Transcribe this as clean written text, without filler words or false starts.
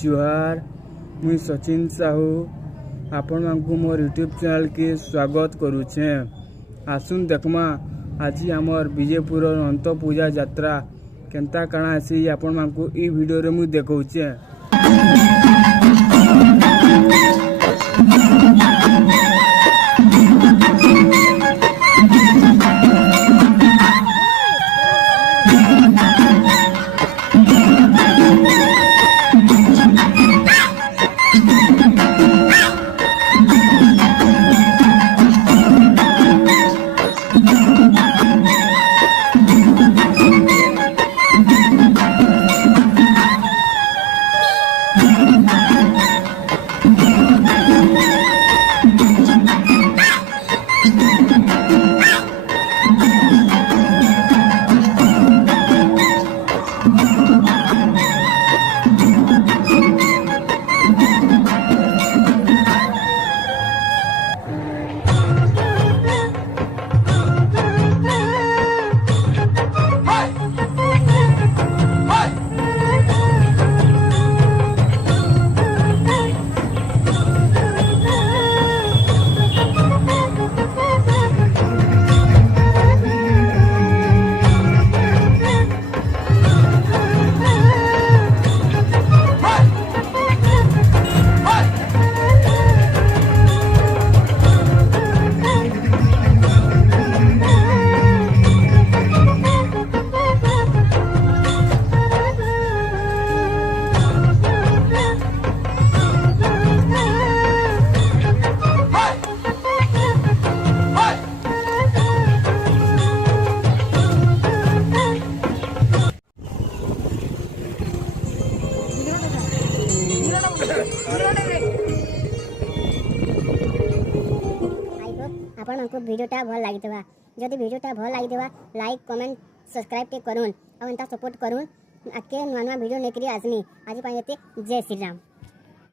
जुहार मुई सचिन साहू आपण मानकु मोर YouTube channel के स्वागत करुचे। आसुन देखमा आज आमर विजयपुर अंत पूजा यात्रा केनता काଣା आसी आपण मानकु ई वीडियो रे मुई देखौचे। आपको वीडियोटा भल लगी जदि वीडियोटा भल लगी लाइक कमेंट सब्सक्राइब करूँ और सपोर्ट करूँ आगे नुआ नुआ वीडियो लेकर आसमी आज जय श्री राम।